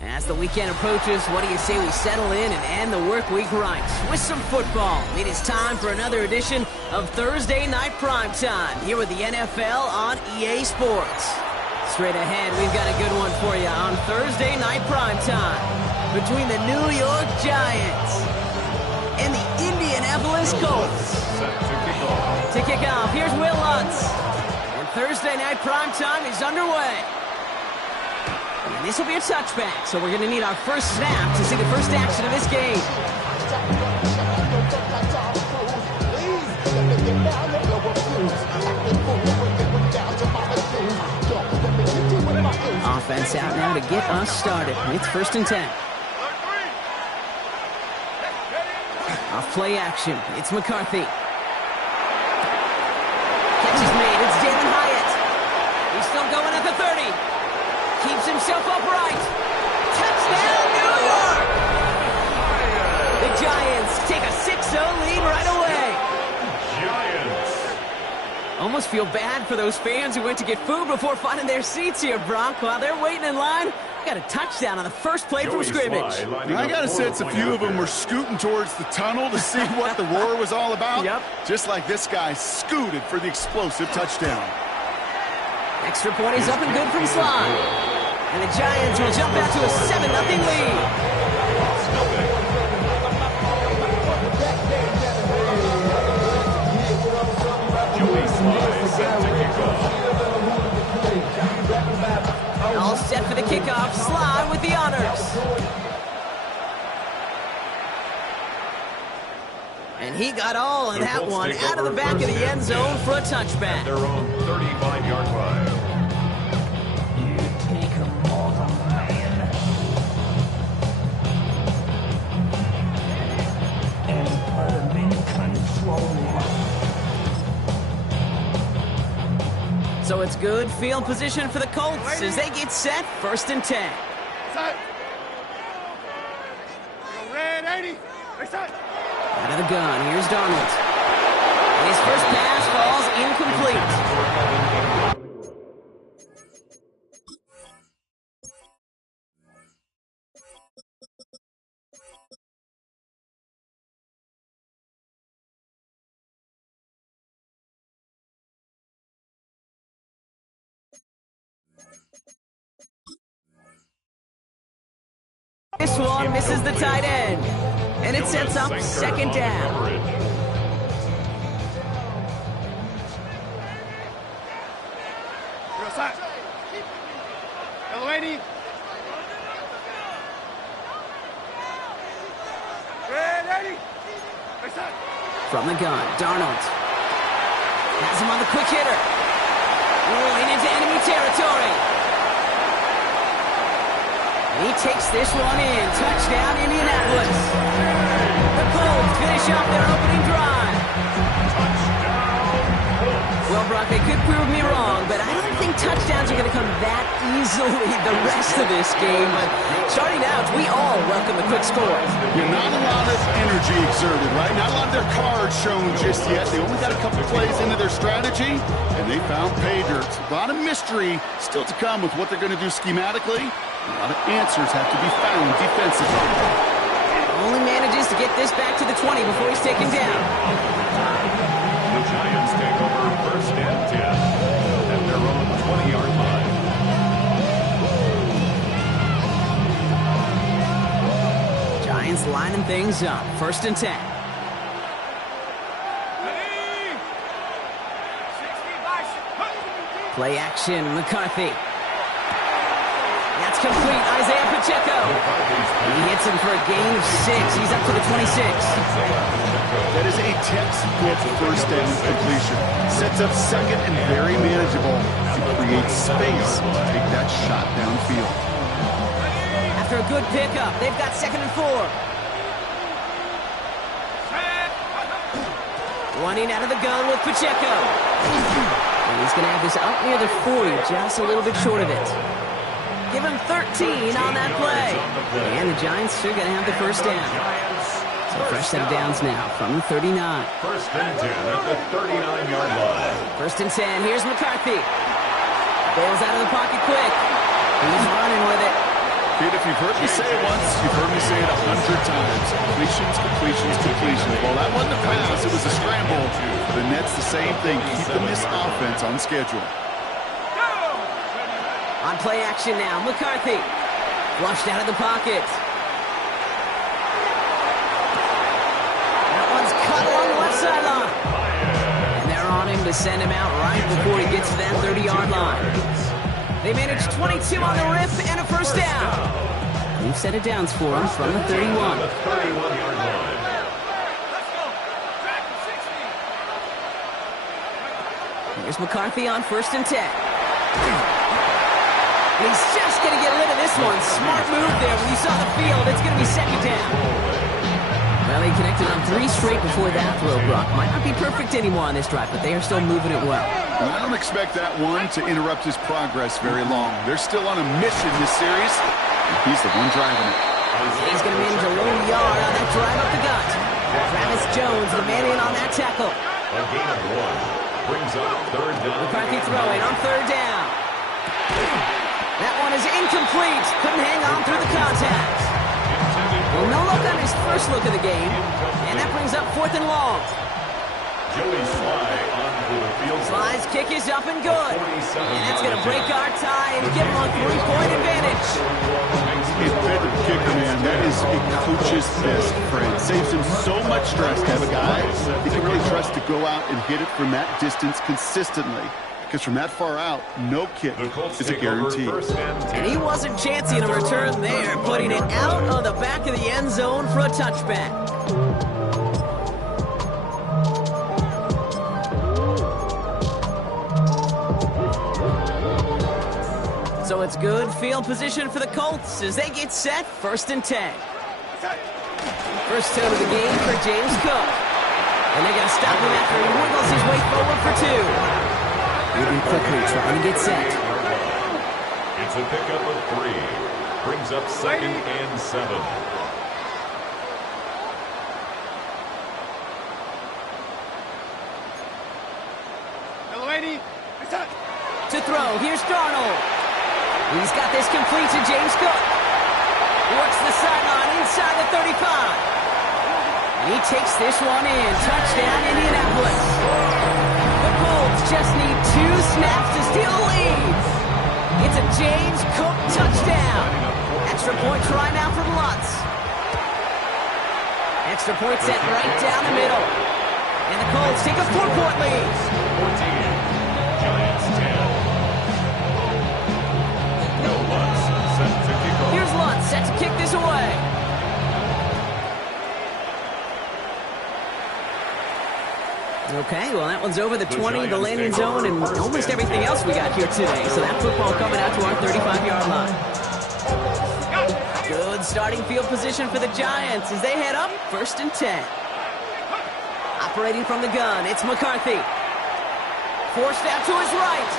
As the weekend approaches, what do you say we settle in and end the work week right with some football? It is time for another edition of Thursday Night Primetime here with the NFL on EA Sports. Straight ahead, we've got a good one for you on Thursday Night Primetime between the New York Giants and the Indianapolis Colts. To kick off, here's Will Lutz. And Thursday Night Primetime is underway. And this will be a touchback, so we're going to need our first snap to see the first action of this game. Offense out now to get us started. It's 1st and 10. Off play action. It's McCarthy. Catch is made. It's Jalen Hyatt. He's still going at the 30. Keeps himself upright. Touchdown, New York! The Giants take a 6-0 lead right away. Giants. Almost feel bad for those fans who went to get food before finding their seats here, Brock. While they're waiting in line, got a touchdown on the first play from scrimmage. I got a sense a few of them were scooting towards the tunnel to see what the roar was all about. Yep. Just like this guy scooted for the explosive touchdown. Extra point is up and good from Slide. And the Giants will jump out to a 7-0 lead. All set for the kickoff. Slide with the honors. And he got all of that one out of the back of the end zone for a touchback. Their own 35-yard line. So it's good field position for the Colts as they get set. 1st and 10. Out of the gun, here's Darnold. His first pass falls incomplete. This one misses the tight end, and it sets up 2nd down. From the gun, Darnold has him on the quick hitter. Rolling into enemy territory. He takes this one in. Touchdown, Indianapolis. The Colts finish off their opening drive. Well, Brock, they could prove me wrong, but I don't think touchdowns are going to come that easily the rest of this game. But starting out, we all welcome the quick score. Yeah, not a lot of energy exerted, right? Not a lot of their cards shown just yet. They only got a couple plays into their strategy, and they found pay dirt. A lot of mystery still to come with what they're going to do schematically. A lot of answers have to be found defensively. Only manages to get this back to the 20 before he's taken down. The Giants take over 1st and 10 at their own 20-yard line. Giants lining things up. 1st and 10. Play action, McCarthy. That's complete, Isaiah Pacheco. He hits him for a gain of 6. He's up to the 26. That is a textbook 1st down completion. Sets up 2nd and very manageable to create space to take that shot downfield. After a good pickup, they've got 2nd and 4. Running out of the gun with Pacheco. And he's going to have this up near the 40, just a little bit short of it. Give him 13 on that play. And the Giants are going to have the 1st down. So fresh set of downs now from the 39. 1st and 10 at the 39-yard line. 1st and 10. Here's McCarthy. Bails out of the pocket quick. He's running with it. Kid, if you've heard me say it once, you've heard me say it 100 times. Completions, completions, completions. Well, that wasn't a pass. It was a scramble. The Nets, the same thing, keeping this offense on schedule. On play action now, McCarthy. Flushed out of the pocket. That one's cut along the left sideline. And they're on him to send him out right before he gets to that 30-yard line. They managed 22 on the rip and a first down. New set of downs for him from the 31. Here's McCarthy on 1st and 10. And he's just going to get rid of this one. Smart move there. When you saw the field, it's going to be 2nd down. Well, he connected on 3 straight before that throw, Brock. Might not be perfect anymore on this drive, but they are still moving it well. Well, I don't expect that one to interrupt his progress very long. They're still on a mission this series. He's the one driving it. He's going to manage a low yard on that drive up the gut. Travis Jones, the man in on that tackle. A gain of 1 brings up 3rd down. McCarthy throwing on 3rd down. That one is incomplete. Couldn't hang on through the contact. Well, no look on his first look of the game. And that brings up 4th and long. Joey Sly on for the field. Sly's kick is up and good. And that's going to break our tie and give him a 3-point advantage. He's better than kicker, man. That is a coach's best friend. Saves him so much stress to have a guy he can really trust to go out and hit it from that distance consistently. Because from that far out, no kick is a guarantee. And he wasn't chancing a return there, putting it out of the back of the end zone for a touchback. So it's good field position for the Colts as they get set 1st and 10. First toe of the game for James Cook. And they're going to stop him after he wiggles his way forward for 2. Moving quickly, trying to get set. It's a pickup of 3. Brings up 2nd and 7. To throw, here's Darnold. He's got this complete to James Cook. Works the sideline inside the 35. And he takes this one in. Touchdown, Indianapolis. The Colts just need 2 snaps to steal the lead. It's a James Cook touchdown. Extra point try now from Lutz. Extra point set right down the middle. And the Colts take a 4-point lead. 14. Giants 10. No Lutz set to kick off. Here's Lutz set to kick this away. Okay, well, that one's over the 20, the landing zone, and almost everything else we got here today. So that football coming out to our 35-yard line. Good starting field position for the Giants as they head up 1st and 10. Operating from the gun, it's McCarthy. Forced out to his right.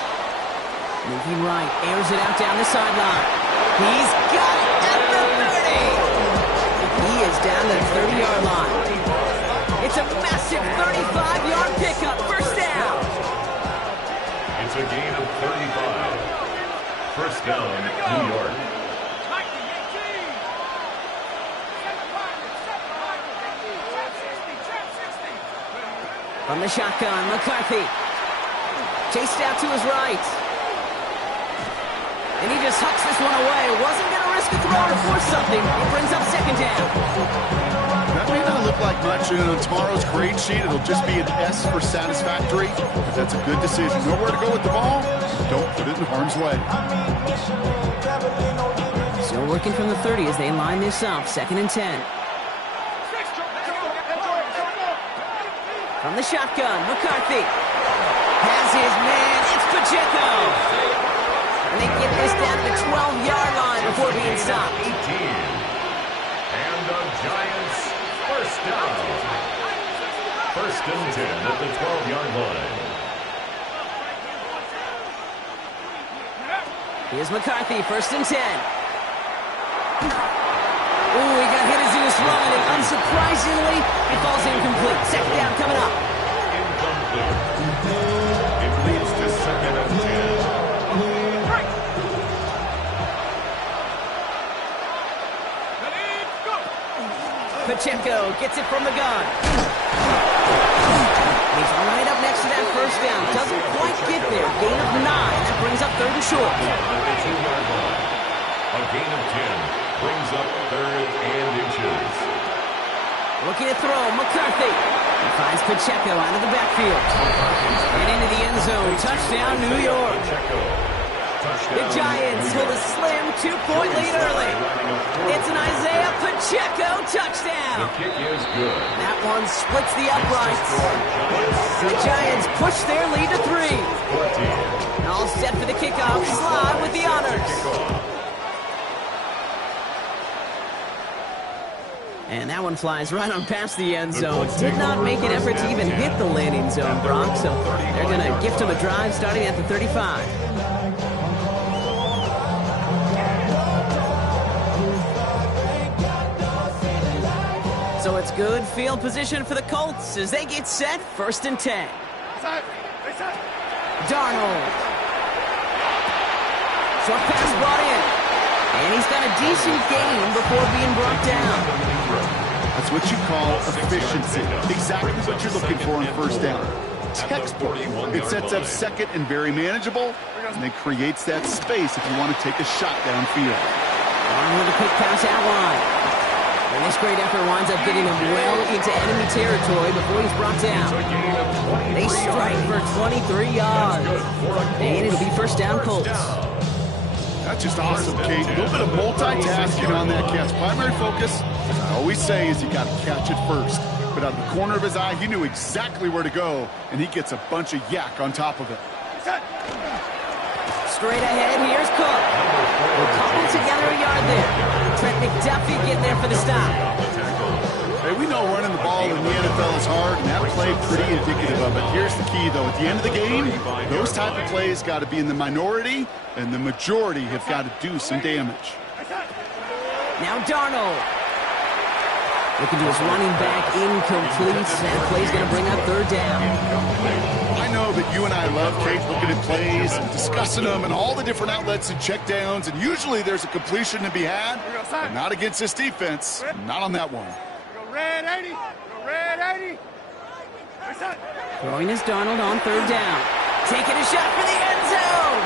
Moving right, airs it out down the sideline. He's got it at the 30. He is down to the 30-yard line. It's a massive 35-yard pickup, 1st down. It's a gain of 35. 1st down, New York. From the shotgun, McCarthy. Chased out to his right. And he just hucks this one away. Wasn't going to risk a throw to force something. It brings up 2nd down. That may not look like much. On tomorrow's grade sheet, it'll just be an S for satisfactory. But that's a good decision. Know where to go with the ball. Don't put it in harm's way. Still working from the 30 as they line this up. 2nd and 10. From the shotgun, McCarthy has his man. It's Pacheco. And they get this down to the 12-yard line before being stopped. 18. And the Giants 1st down. 1st and 10 at the 12-yard line. Here's McCarthy, 1st and 10. Ooh, he got hit as he was throwing it. Unsurprisingly, it falls incomplete. 2nd down coming up. Incomplete. It leads to 2nd and 10. Pacheco gets it from the gun. He's right up next to that first down. Doesn't quite get there. Gain of 9. That brings up 3rd and short. A gain of 10 brings up 3rd and inches. Looking to throw, McCarthy. He finds Pacheco out of the backfield. And into the end zone. Touchdown, New York. The Giants hold a slim 2-point lead early. It's an Isaiah Pacheco touchdown. The kick is good. That one splits the uprights. The Giants push their lead to 3. All set for the kickoff. Slide with the honors. And that one flies right on past the end zone. Did not make an effort to even hit the landing zone, Brock. So they're going to gift him a drive starting at the 35. So it's good field position for the Colts as they get set 1st and 10. Darnold. Short pass brought in. And he's got a decent gain before being brought down. That's what you call efficiency. Exactly what you're looking for on 1st down. Textbook. It sets up 2nd and very manageable, and it creates that space if you want to take a shot downfield. On with a quick pass out wide. And this great effort winds up getting him well into enemy territory before he's brought down. They strike for 23 yards. And it'll be 1st down Colts. That's just awesome, Kate. A little bit of multitasking on that catch. Primary focus, as I always say, is you got to catch it first. But out of the corner of his eye, he knew exactly where to go, and he gets a bunch of yak on top of it. Straight ahead, here's Cook. We'll couple together a yard there. Trent McDuffie getting there for the stop. Hey, we know running the ball in the NFL is hard, and that play pretty indicative of it. Here's the key, though. At the end of the game, those type of plays got to be in the minority, and the majority have got to do some damage. Now Darnold. Looking to his running back, incomplete. That play's going to bring up 3rd down. I know that you and I love, Kate, looking at plays and discussing them and all the different outlets and check downs, and usually there's a completion to be had, but not against this defense. Not on that one. Red 80. Red 80. Throwing is Darnold on 3rd down. Taking a shot for the end zone.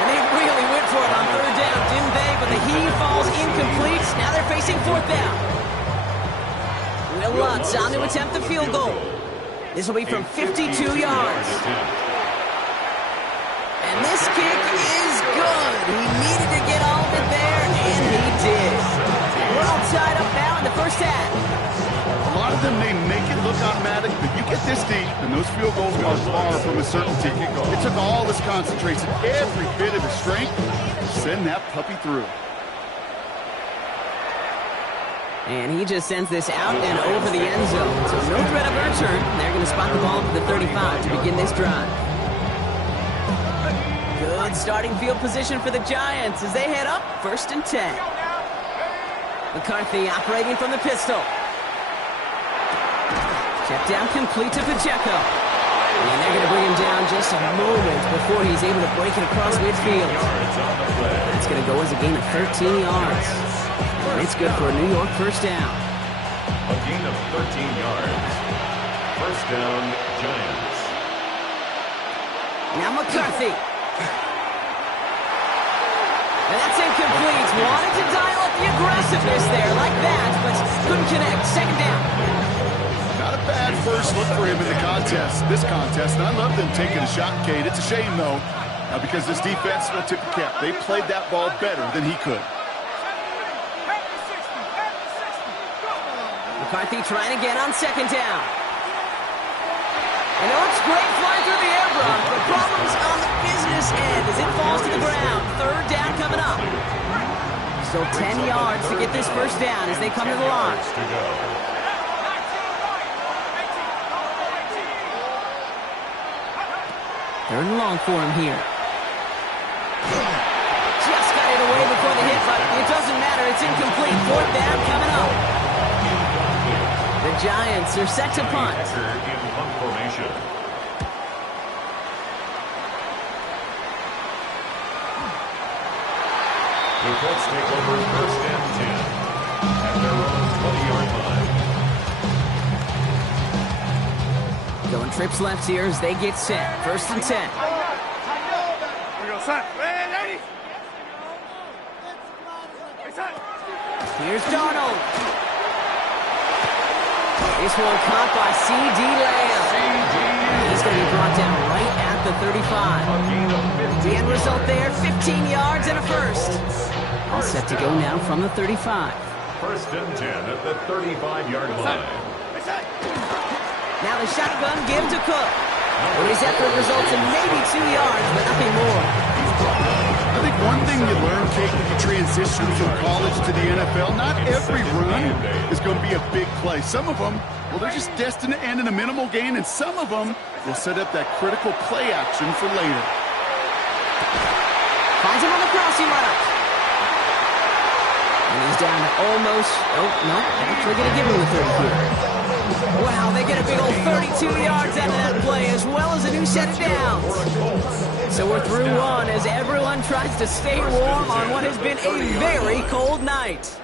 And they really went for it on 3rd down, didn't they? But the heave falls incomplete. Now they're facing 4th down. Will Lutz on to attempt the field goal. This will be from 52 yards. And this kick is good. He needed to get all of it there, and he did. We're all tied up now in the 1st half. A lot of them may make it look automatic, but you get this deep, and those field goals are far from a certainty. It took all his concentration, every bit of his strength, to send that puppy through. And he just sends this out and over the end zone. So no threat of a return. They're going to spot the ball at the 35 to begin this drive. Good starting field position for the Giants as they head up 1st and 10. McCarthy operating from the pistol. Check down complete to Pacheco. And they're going to bring him down just a moment before he's able to break it across midfield. That's going to go as a gain of 13 yards. And it's good for a New York 1st down. A gain of 13 yards. 1st down, Giants. Now McCarthy. And that's incomplete. Wanted to dial up the aggressiveness there like that, but couldn't connect. 2nd down. Not a bad first look for him in the this contest, and I love them taking a shot, Kate. It's a shame, though, because this defense will tip the cap. They played that ball better than he could. McCarthy trying again on 2nd down. And it looks great flying through the air, Brock. The problem's on the business end as it falls to the ground. 3rd down coming up. Still 10 yards to get this 1st down as they come to the line. 3rd and long for him here. Just got it away before the hit, but it doesn't matter. It's incomplete. 4th down coming up. The Giants are set to punt. The Colts take over 1st and 10 at their own 20-yard line. Going trips left here as they get set. 1st and 10. We go, son. Red 80. Hey, son. Here's Darnold. This one caught by C.D. Lamb. He's going to be brought down right at the 35. The end result there, 15 yards and a first. All set to go now from the 35. 1st and 10 at the 35-yard line. Now the shotgun give to Cook. And his effort results in maybe 2 yards, but nothing more. I think one thing you learn, Kate, when you transition from college to the NFL, not every run is going to be a big play. Some of them, well, they're just destined to end in a minimal gain, and some of them will set up that critical play action for later. Finds him on the crossing route. And he's down to almost, oh, no, actually going to give him the 30 here. Wow, they get a big old 32 yards out of that play, as well as a new set of downs. So we're through one as everyone tries to stay warm on what has been a very cold night.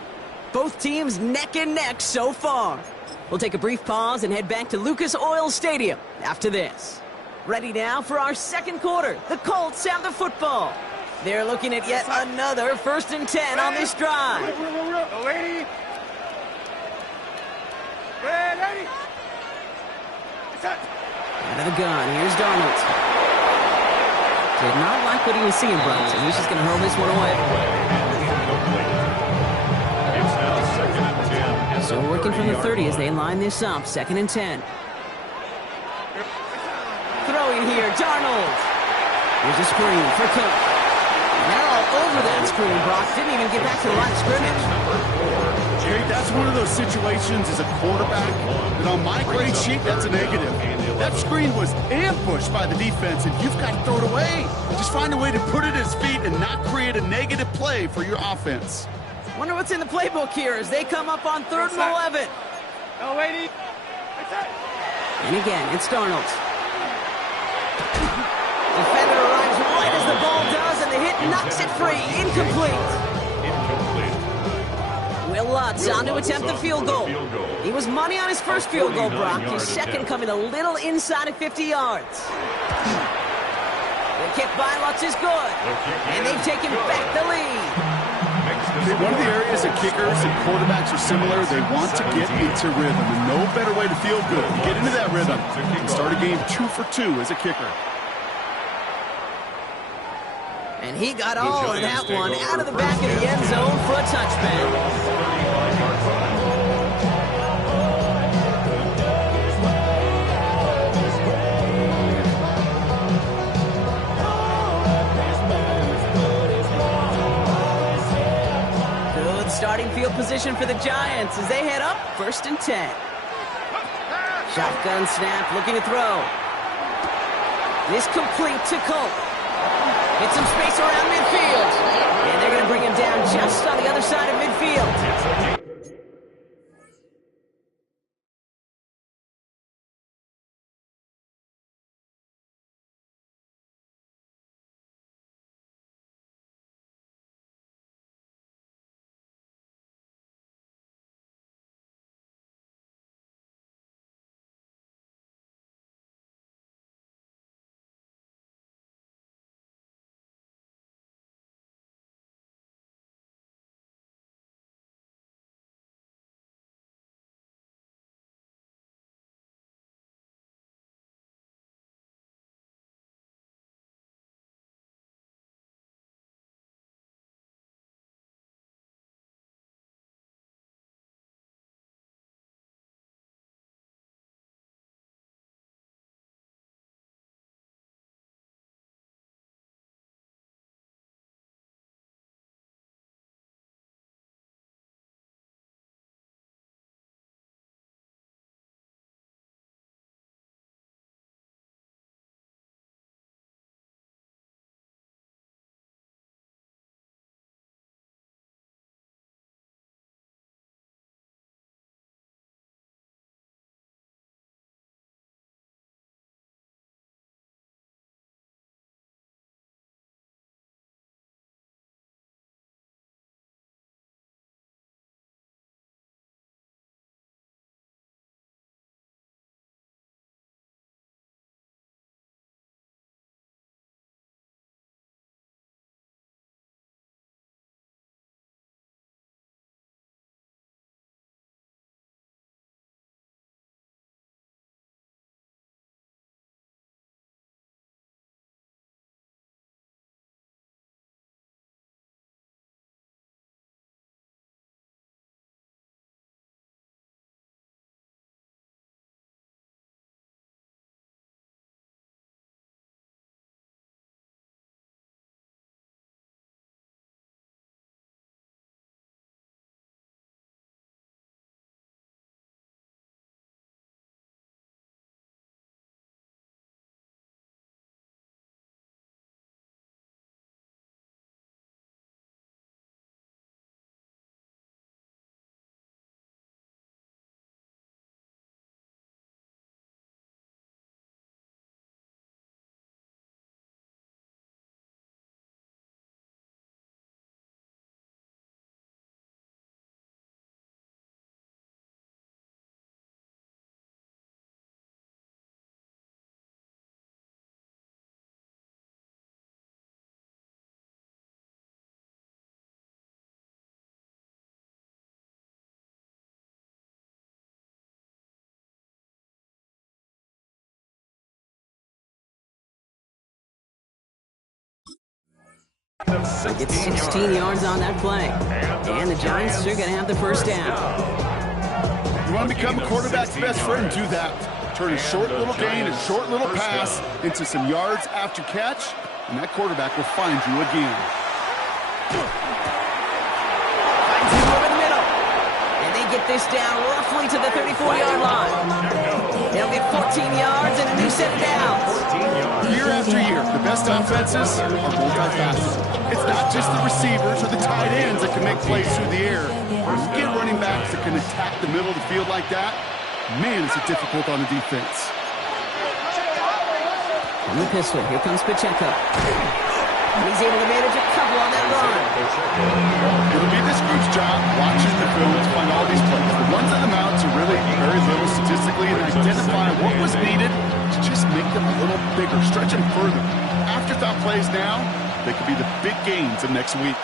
Both teams neck and neck so far. We'll take a brief pause and head back to Lucas Oil Stadium after this. Ready now for our second quarter. The Colts have the football. They're looking at yet another 1st and 10 on this drive. Go 80. Red 80. Out of the gun, here's Darnold. Did not like what he was seeing, Bronson. He's just going to hurl this one away. It's now 2nd and 10. So working from the 30 as they line this up. 2nd and 10. Throwing here, Darnold. Here's a screen for Cook. They're all over that screen, Brock. Didn't even get back to the line of scrimmage. Jake, that's one of those situations as a quarterback that on my grade sheet, that's a negative. That screen was ambushed by the defense, and you've got to throw it away. Just find a way to put it at his feet and not create a negative play for your offense. Wonder what's in the playbook here as they come up on 3rd and 11. Go 80. And again, it's Darnold. Defender arrives right as the ball does, and the hit knocks it free. Incomplete. Will Lutz on to attempt the field goal. He was money on his first field goal, Brock. His second coming a little inside of 50 yards. The kick by Lutz is good. And they've taken back the lead. One of the areas that kickers and quarterbacks are similar, they want to get into rhythm. And no better way to feel good. You get into that rhythm and start a game 2 for 2 as a kicker. And he got all of that one out of the back of the end zone for a touchback. Good starting field position for the Giants as they head up 1st and 10. Shotgun snap, looking to throw. This complete to Colt. Get some space around midfield. And they're going to bring him down just on the other side of midfield. Gets 16 yards on that play. And the Giants are going to have the first down. You want to become a quarterback's best friend, do that. Turn a short little gain, a short little pass into some yards after catch, and that quarterback will find you again. Finds him over the middle. And they get this down roughly to the 34-yard line. They'll get 14 yards and a new set of downs. Year after year, the best offenses are multifaceted. It's not just the receivers or the tight ends that can make plays through the air. When you get running backs that can attack the middle of the field like that, man, is it difficult on the defense. From the pistol, here comes Pacheco. And he's able to manage a couple on that run. It'll be this group's job watching the film to find all these plays. The ones on the mounts are really very little statistically and identify what was needed to just make them a little bigger, stretch them further. Afterthought plays now, they could be the big gains of next week.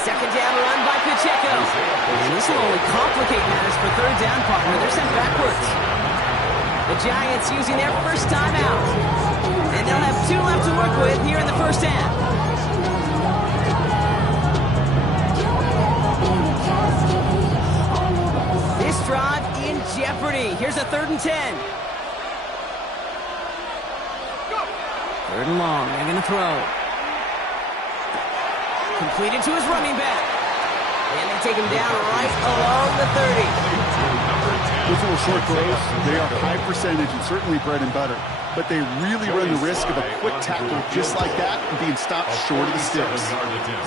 Second down run by Pacheco. And this will only complicate matters for third down partner. They're sent backwards. The Giants using their first timeout. And they'll have 2 left to work with here in the first half. This drive in jeopardy. Here's a 3rd and 10. 3rd and long. They're going to throw. Completed to his running back. And they take him down right along the 30. Those little short throws, they are high percentage and certainly bread and butter. But they really run the risk of a quick tackle just like that and being stopped short of the sticks.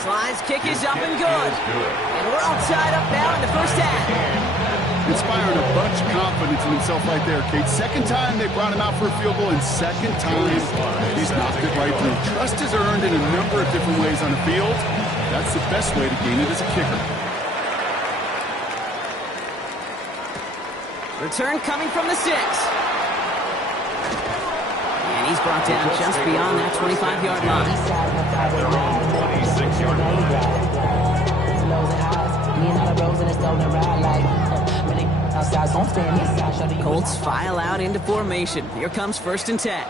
Slide's kick is up and good. And we're all tied up now in the first half. Inspiring a bunch of confidence in himself right there, Kate. Second time they brought him out for a field goal, and second time he's knocked it right through. Trust is earned in a number of different ways on the field. That's the best way to gain it as a kicker. Return coming from the 6. And he's brought down just beyond that 25-yard line. 26-yard line. Colts file out into formation. Here comes 1st and 10.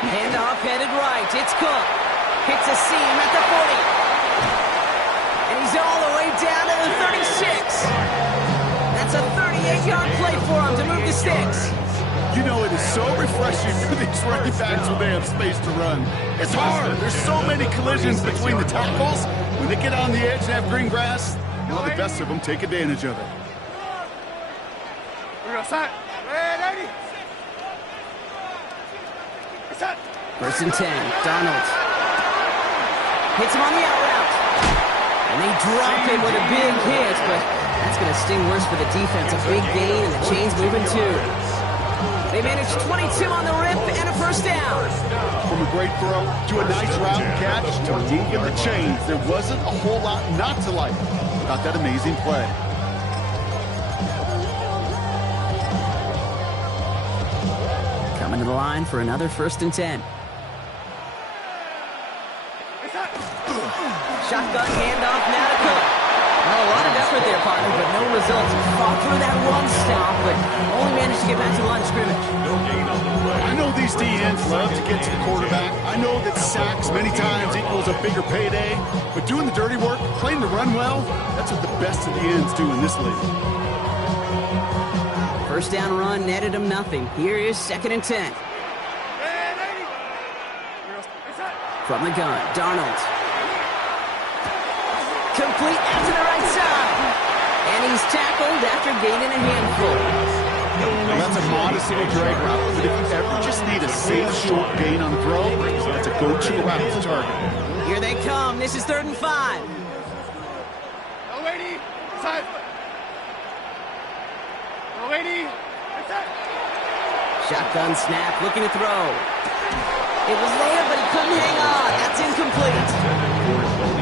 Handoff headed right. It's Cook. Hits a seam at the 40. And he's all the way down to the 36. That's a 38-yard play for him to move the sticks. You know, it is so refreshing for these running backs when they have space to run. It's hard. There's so many collisions between the tackles. When they get on the edge and have green grass, well, the best of them take advantage of it. First and 10. Donald. Hits him on the out route. And they drop him with a big hit, but that's going to sting worse for the defense. A big gain, and the chain's moving too. They managed 22 on the rip and a first down. From a great throw to a nice route catch to moving the chains, there wasn't a whole lot not to like about that amazing play. Coming to the line for another 1st and 10. Shotgun handoff now to Cook. Well, a lot of effort there, partner, but no results. Fought through that run stop, but only managed to get back to the line of scrimmage. I know these DNs love to get to the quarterback. I know that sacks many times equals a bigger payday, but doing the dirty work, playing the run well, that's what the best of the ends do in this league. First down run netted him nothing. Here is 2nd and 10. From the gun, Darnold. Complete out to the right side. And he's tackled after gaining a handful. Now that's a modest little drag route, but if you ever just need a safe short gain on the throw, that's a go-to route to target. Here they come. This is 3rd and 5. Shotgun snap, looking to throw. It was there, but he couldn't hang on. That's incomplete.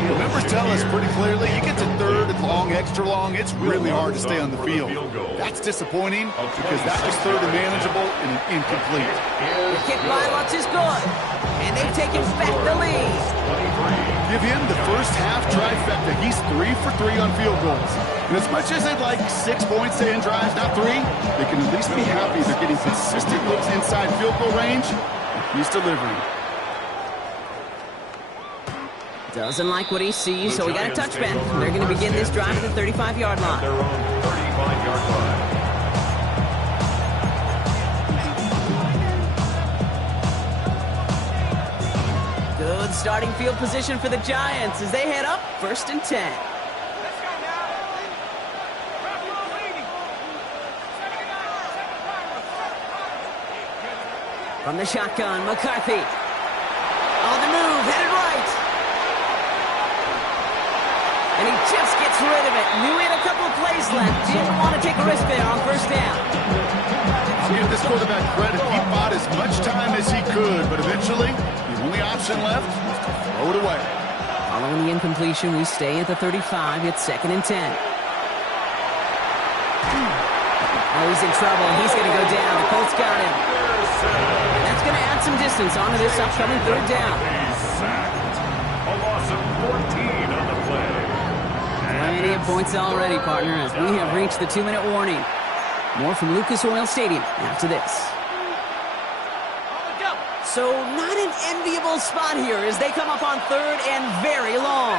Numbers tell us pretty clearly, you get to third and long, extra long, it's really hard to stay on the field. That's disappointing because that was third and manageable and incomplete. The kick violence is good, and they've taken back the lead. Give him the first half trifecta. He's 3 for 3 on field goals. And as much as they'd like 6 points to end drives, not 3, they can at least be happy they're getting consistent looks inside field goal range. He's delivering. Doesn't like what he sees, so he got a touchback. They're going to begin this drive at the 35-yard line. Their own 35-yard line. Good starting field position for the Giants as they head up 1st and 10. From the shotgun, McCarthy. On the move, headed right. And he just gets rid of it. Knew he had a couple of plays left. Didn't want to take a risk there on 1st down. I'll give this quarterback credit. He bought as much time as he could, but eventually, the only option left was to throw it away. Following the incompletion, we stay at the 35. It's 2nd and 10. Oh, he's in trouble. He's going to go down. The Colts got him. And that's going to add some distance onto this upcoming 3rd down. A loss of 14 on the play. Plenty of points already, partner, as we have reached the 2-minute warning. More from Lucas Oil Stadium after this. So not an enviable spot here as they come up on 3rd and very long.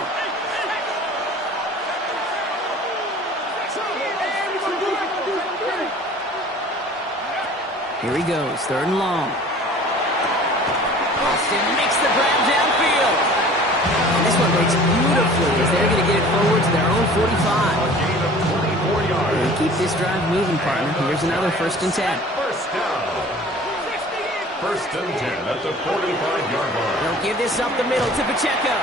Here he goes, 3rd and long. Austin makes the grab downfield. And this one breaks beautifully as they're going to get it forward to their own 45. They keep this drive moving, partner. Here's another 1st and 10. First down. 1st and 10 at the 45-yard line. They'll give this up the middle to Pacheco.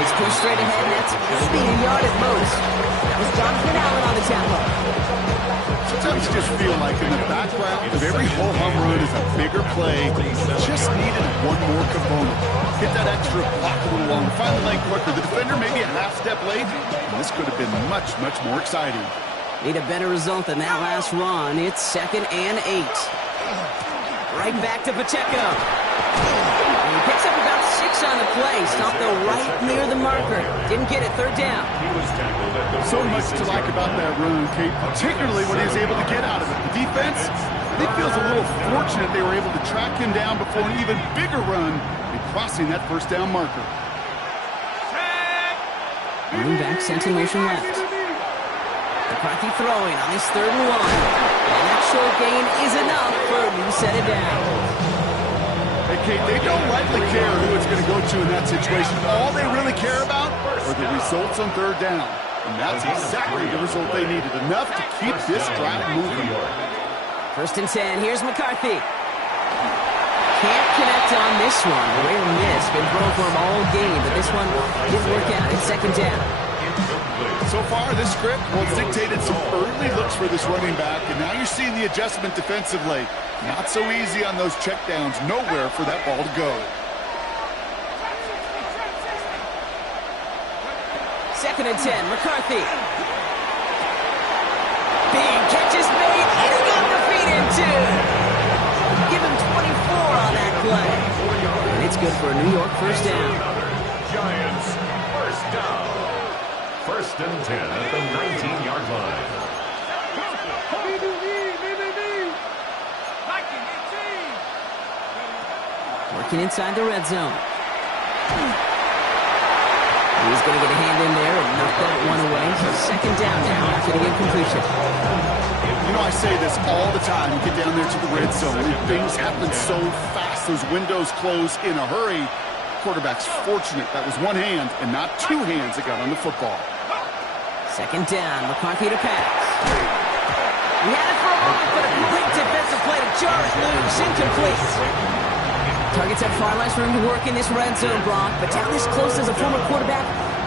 He's pushed straight ahead, and that's maybe a yard at most. That was Jonathan Allen on the tackle. Sometimes you just feel like in the background of every whole home run is a bigger play. Just needed one more component. Hit that extra block a little longer. Find the lane quicker. The defender maybe a half step late. And this could have been much, much more exciting. Need a better result than that last run. It's 2nd and 8. Right back to Pacheco. And he picks up about 6 on the play. Stopped though right near the marker. Didn't get it, 3rd down. So much to like about that run, Kate, particularly when he was able to get out of it. The defense, I think, feels a little fortunate they were able to track him down before an even bigger run and crossing that 1st down marker. Moving back, sent in motion left. McCarthy throwing on his 3rd and 1. And that short gain is enough for a new set it down. Hey, Kate, they don't likely care who it's going to go to in that situation. All they really care about are the results on 3rd down. And that's exactly the result they needed. Enough to keep this drive moving. 1st and 10. Here's McCarthy. Can't connect on this one. A rare miss. Been thrown for him all game, but this one didn't work out. It's 2nd down. So far, this script has dictated some early looks for this running back, and now you're seeing the adjustment defensively. Not so easy on those checkdowns. Nowhere for that ball to go. 2nd and 10. McCarthy. Big catch is made, and he got the feet into. Give him 24 on that play. And it's good for a New York 1st down. Giants 1st down. 1st and 10 at the 19-yard line. Working inside the red zone. He's going to get a hand in there and knock that one away. So 2nd down now after the incompletion. You know, I say this all the time. You get down there to the red zone, and things happen so fast. Those windows close in a hurry. Quarterback's fortunate that was one hand and not 2 hands that got on the football. 2nd down, McCarthy to pass. He had it for a moment, but a great defensive play to jar it loose. Incomplete. Targets have far less room to work in this red zone, Brock, but down this close as a former quarterback,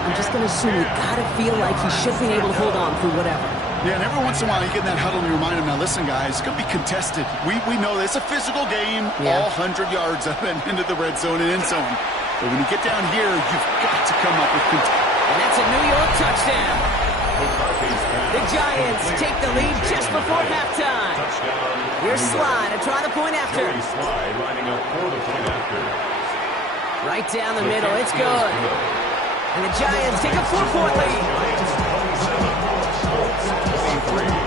I'm just going to assume you got to feel like he should be able to hold on through whatever. Yeah, and every once in a while you get in that huddle and you remind him, now listen, guys, it's going to be contested. We know this. It's a physical game, all 100 yards up and into the red zone and end zone. But when you get down here, you've got to come up with control. And that's a New York touchdown. The Giants take the lead just before halftime. Here's Sly to try the point after. Sly lining up for the point after. Right down the middle. It's good. And the Giants take a 4-point lead. Giants 27, Colts 23.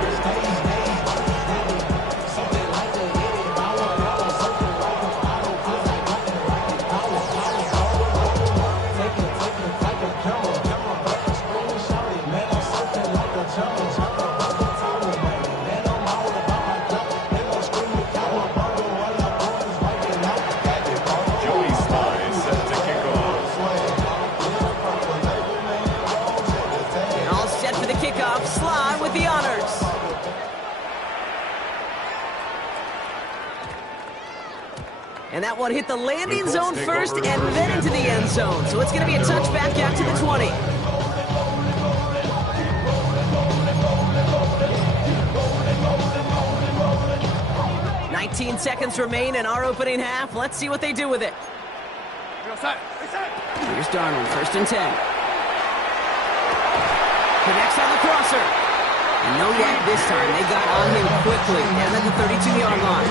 Sly with the honors. And that one hit the landing zone first and then into the end zone. So it's going to be a touchback out to the 20. "19 seconds remain in our opening half. Let's see what they do with it." Here's Darnold, 1st and 10. Connects on the crosser. And no yak this time. They got on him quickly down at the 32-yard line.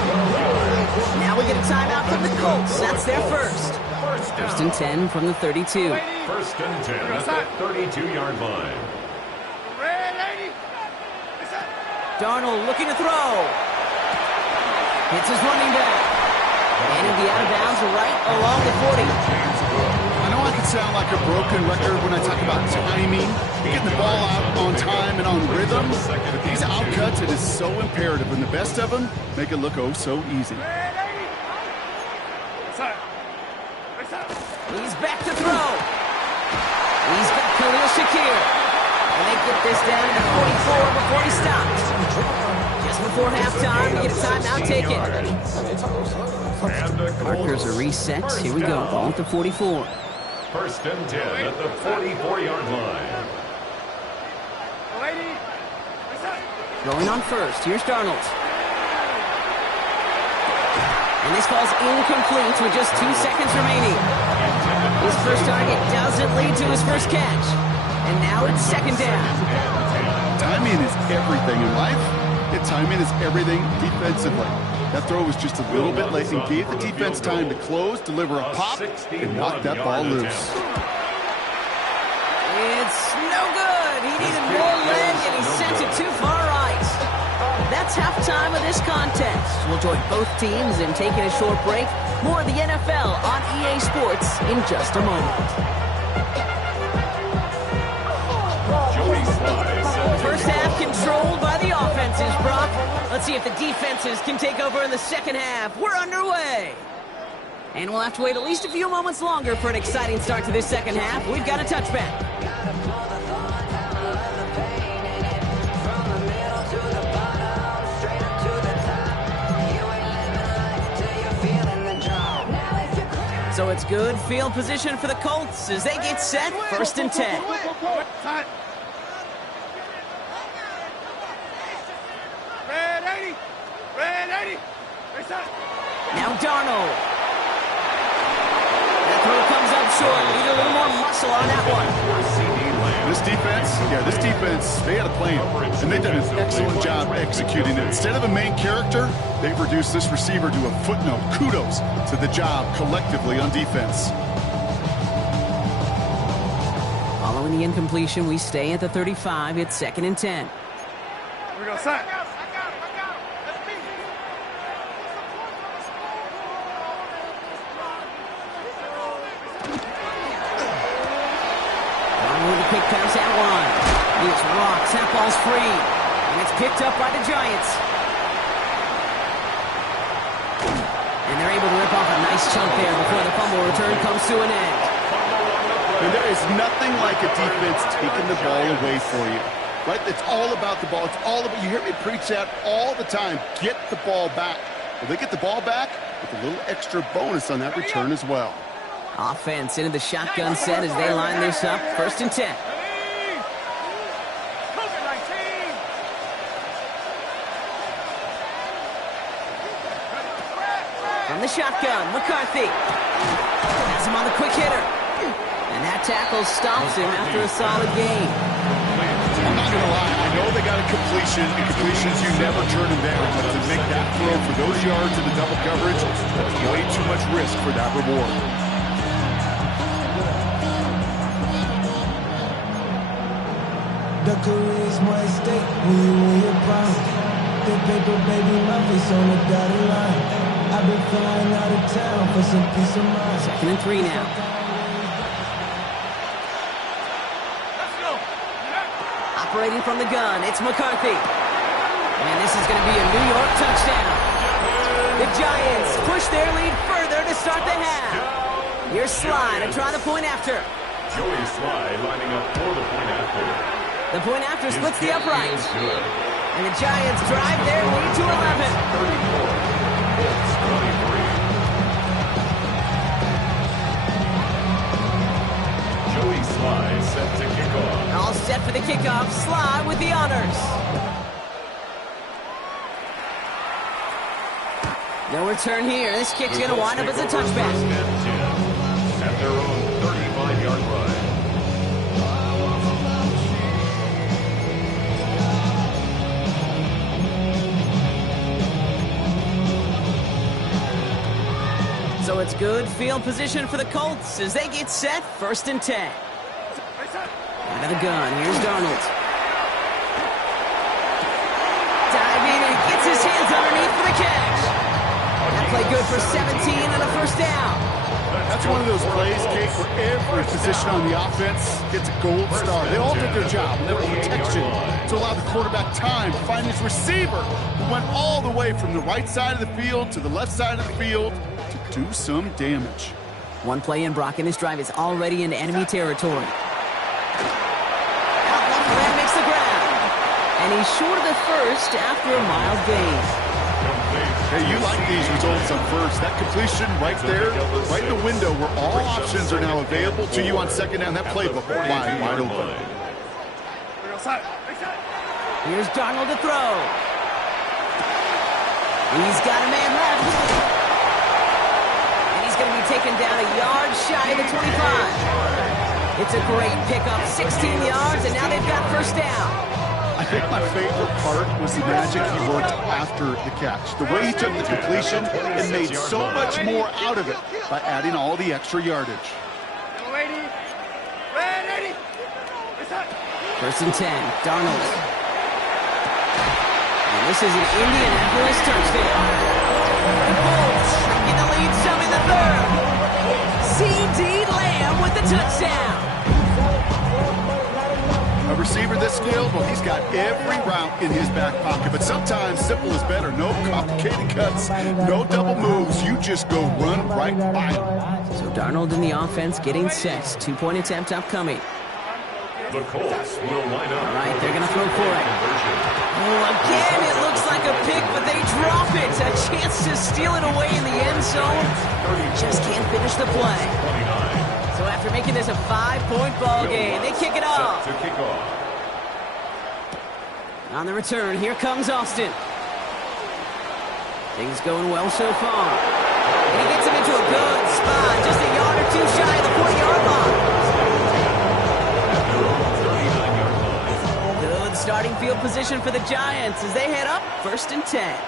Now we get a timeout from the Colts. That's their first. 1st and 10 from the 32. 1st and 10 at the 32-yard line. Darnold looking to throw. Hits his running back. And he'll be out of bounds right along the 40. I know I can sound like a broken record when I talk about timing, getting the ball out on time and on rhythm, but these outcuts, it is so imperative, and the best of them make it look oh so easy. He's back to throw. He's got Khalil Shakir. And they get this down to 44 before he stops. Just before halftime, we get a timeout taken. Markers are reset. Here we go. Ball at the 44. 1st and 10 at the 44-yard line. Going on first. Here's Darnold. And this ball's incomplete with just 2 seconds remaining. His first target doesn't lead to his first catch. And now it's 2nd down. Timing is everything in life, and timing is everything defensively. That throw was just a little bit late and gave the defense time to close, deliver a pop, and knock that ball loose. It's no good. He needed more leg, and he sent it too far right. That's halftime of this contest. We'll join both teams in taking a short break. More of the NFL on EA Sports in just a moment. First half controlled by the offenses, Brock. Let's see if the defenses can take over in the second half. We're underway. And we'll have to wait at least a few moments longer for an exciting start to this second half. We've got a touchback. So it's good field position for the Colts as they get set. 1st and 10. Now Darnold. That throw comes up short. Need a little more muscle on that one. This defense, they had a plan, and they've done an excellent job executing it. Instead of a main character, they've reduced this receiver to a footnote. Kudos to the job collectively on defense. Following the incompletion, we stay at the 35. It's 2nd and 10. Here we go, son. Quick pass out line. It's rocks. That ball's free. And it's picked up by the Giants. And they're able to rip off a nice chunk there before the fumble return comes to an end. And there is nothing like a defense taking the ball away for you. Right? It's all about the ball. It's all about, you hear me preach that all the time. Get the ball back. Well, they get the ball back with a little extra bonus on that return as well. Offense into the shotgun set as they line this up. 1st and 10. From the shotgun. McCarthy has him on the quick hitter. And that tackle stops him after a solid gain. I'm not going to lie. I know they got a completion, and completions, you never turn them down. But to make that throw for those yards in the double coverage, that's way too much risk for that reward. The career's more at stake when you win your prime. The paper, baby, my face on the dotted line. I've been flying out of town for some peace of mind. 2nd and 3 now. Operating from the gun, it's McCarthy. And this is going to be a New York touchdown. The Giants push their lead further to start the half. Here's Sly to try the point after. Joey Sly lining up for the point after. The point after splits the uprights. And the Giants drive their lead to 11. 34. Colts 23. Joey Sly set to kick off. All set for the kickoff. Sly with the honors. No return here. This kick's going to wind up as a touchback. At their own 35-yard line. So it's good field position for the Colts as they get set. 1st and 10. Out of the gun. Here's Darnold. Diving and gets his hands underneath for the catch. That play good for 17 and a 1st down. That's one of those plays, Kate, where every position on the offense gets a gold star. They all did their job. And their protection to allow the quarterback time to find his receiver, who went all the way from the right side of the field to the left side of the field to do some damage. One play in, Brock, and this drive is already into enemy territory. Out left, Lamb makes the grab. And he's short of the 1st after a mild gain. Hey, you like these results on 1st. That completion right there, right in the window where all options are now available to you on 2nd down. That playbook wide open. Here's Darnold to throw. He's got a man left. And he's going to be taken down a yard shy of the 25. It's a great pickup, 16 yards, and now they've got 1st down. I think my favorite part was the magic he worked after the catch. The way he took the completion and made so much more out of it by adding all the extra yardage. 1st and 10, Darnold. And this is an Indianapolis touchdown. The Colts shrinking the lead some in the 3rd. C.D. Lamb with the touchdown. A receiver this skilled, well, he's got every route in his back pocket. But sometimes simple is better. No complicated cuts, no double moves. You just go run right by him. So Darnold in the offense getting set. 2-point attempt upcoming. The Colts will line up. All right, they're going to throw for it. Oh, again, it looks like a pick, but they drop it. A chance to steal it away in the end zone. Just can't finish the play. 29. So after making this a 5-point ball game, they kick it off. Set to kick off. On the return, here comes Austin. Things going well so far. And he gets him into a good spot, just a yard or two shy of the 40-yard line. Good starting field position for the Giants as they head up 1st and 10.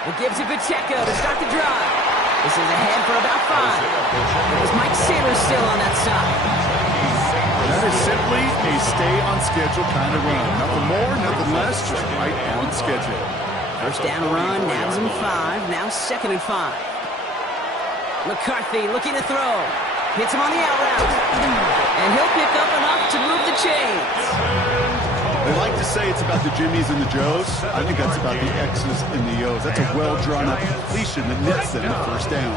It gives it Pacheco to start the drive. This is ahead for about 5. There's Mike Sanders still on that side. That is simply a stay-on-schedule kind of run. Nothing more, nothing less, just right on schedule. 1st down run, nabs him 5, now 2nd and 5. McCarthy looking to throw. Hits him on the out route. And he'll pick up enough to move the chains. They like to say it's about the Jimmies and the Joes. I think that's about the X's and the O's. That's a well-drawn-up completion that nets them at 1st down.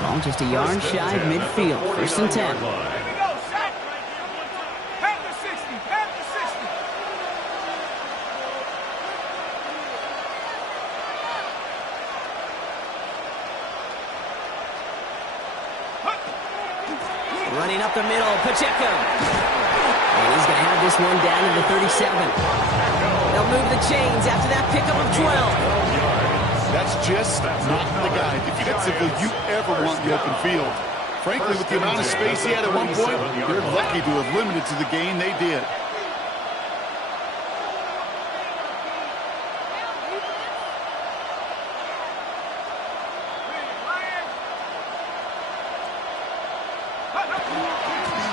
Ball just a yard shy of midfield. 1st and 10. Running up the middle, Pacheco. And he's going to have this one down to the 37. They'll move the chains after that pickup of 12. That's just not the guy defensively you ever want in the open field. Frankly, with the amount of space he had at one point, they're lucky to have limited to the gain they did.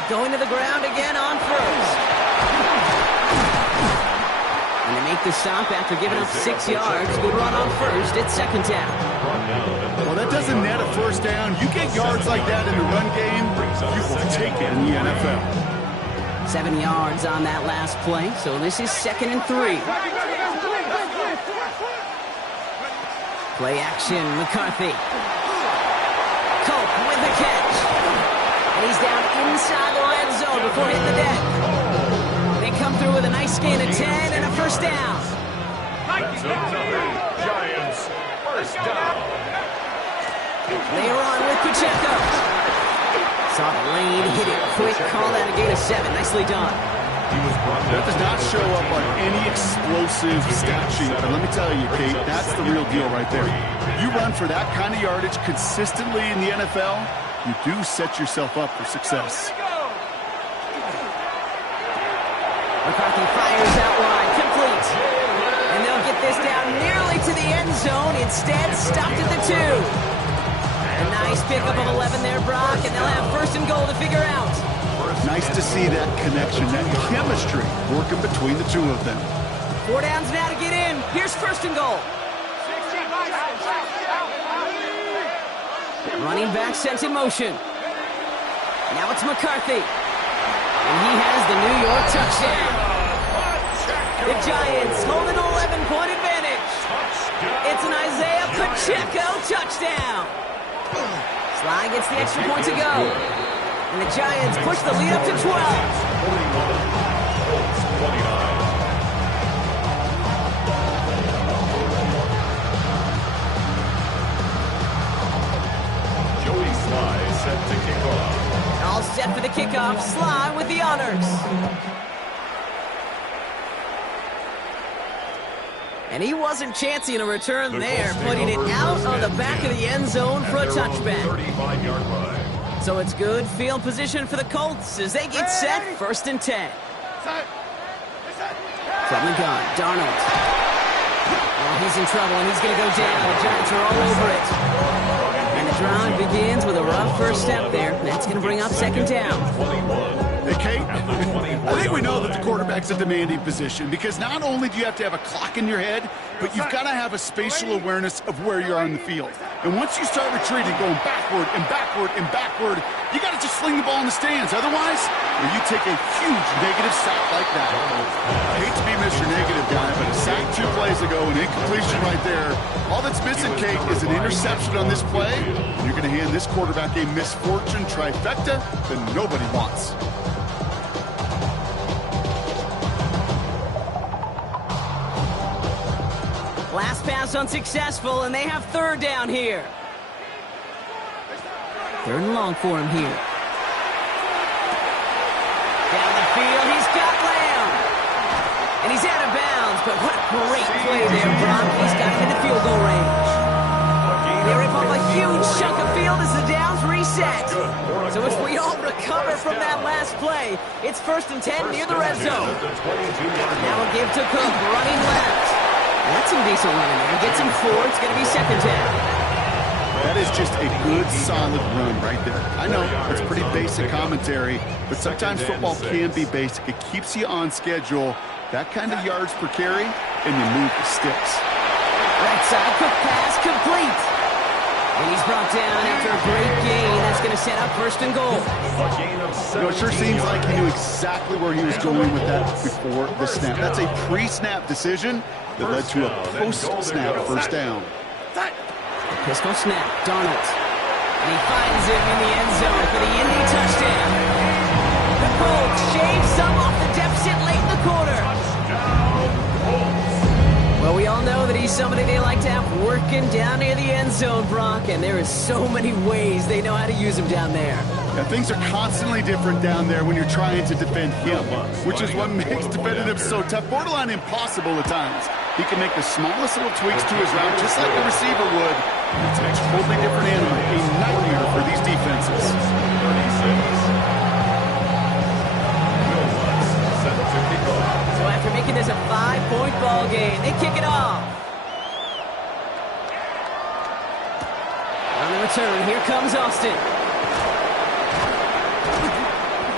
Going to the ground again on first. And they make the stop after giving up 6 yards. Good run on first. It's second down. Well, that doesn't net a first down. You get yards like that in the run game, you will take it in the NFL. 7 yards on that last play, so this is 2nd and 3. Play action, McCarthy. Cope with the catch. And he's down inside the red zone before hitting the deck. They come through with a nice gain of 10 and a first down. That's another Giants first down. They run with Pacheco. Saw the lane, hit it quick, call that a gain of 7. Nicely done. That does not show up on any explosive stat sheet, but let me tell you, Kate, that's the real deal right there. You run for that kind of yardage consistently in the NFL, you do set yourself up for success. McCarthy fires out wide, complete. And they'll get this down nearly to the end zone. Instead, stopped at the 2. A nice pickup of 11 there, Brock, and they'll have first and goal to figure out. Nice to see that connection, that chemistry working between the two of them. 4 downs now to get in. Here's first and goal. Running back sent in motion. Now it's McCarthy. And he has the New York touchdown. The Giants hold an 11-point advantage. It's an Isaiah Pacheco touchdown. Sly gets the extra point to go. And the Giants push the lead up to 12. Set to kick off. All set for the kickoff. Sly with the honors. And he wasn't chancing a return there, putting it out on the back of the end zone for a touchback. 35-yard line. So it's good field position for the Colts as they get set, 1st and 10. From the gun, Darnold. Oh, he's in trouble, and he's going to go down. The Giants are all over it. And the drive begins with a rough first step there. That's going to bring up 2nd down. Hey, Kate, I think we know that the quarterback's a demanding position because not only do you have to have a clock in your head, but you've got to have a spatial awareness of where you are in the field. And once you start retreating, going backward and backward and backward, you got to just sling the ball in the stands. Otherwise, you take a huge negative sack like that. I hate to be Mr. Negative guy, but a sack 2 plays ago, an incompletion right there. All that's missing, Kate, is an interception on this play. And you're going to hand this quarterback a misfortune trifecta that nobody wants. Last pass unsuccessful, and they have 3rd down here. 3rd and long for him here. Down the field, he's got Lamb. And he's out of bounds, but what a great play there, Brock. He's got him in the field goal range. They rip off a huge chunk of field as the downs reset. So if we all recover from that last play, it's 1st and 10 near the red zone. Now a give to Cook, running left. That's some decent running there. Gets him 4. It's going to be 2nd down. That is just a good, solid run right there. I know, it's pretty basic commentary, but sometimes football can be basic. It keeps you on schedule. That kind of yards per carry, and you move the sticks. Right side, quick pass, complete. And he's brought down after a great gain. That's going to set up 1st and goal. It sure seems like he knew exactly where he was going with that before the snap. That's a pre-snap decision that led to a post-snap 1st down. Pistol snap, Darnold. And he finds him in the end zone for the Indy touchdown. The Colts shave some off the deficit late in the quarter. Well, we all know that he's somebody they like to have working down near the end zone, Brock, and there is so many ways they know how to use him down there. Yeah, things are constantly different down there when you're trying to defend him, which is what makes defending him so tough, borderline impossible at times. He can make the smallest little tweaks to his route, just like a receiver would. It's a totally different animal, a nightmare for these defenses. 36. So after making this a 5-point ball game, they kick it off. On the return, here comes Austin.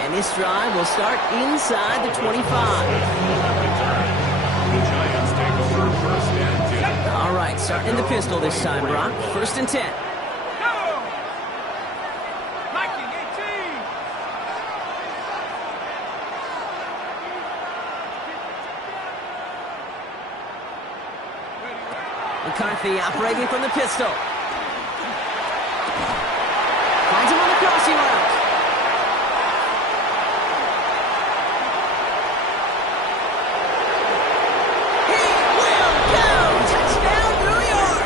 And this drive will start inside the 25. The Giants take over first and 10. All right, starting in the pistol this time, Brock. First and 10. McCarthy operating from the pistol. Finds him on the crossing route. He will go! Touchdown, New York!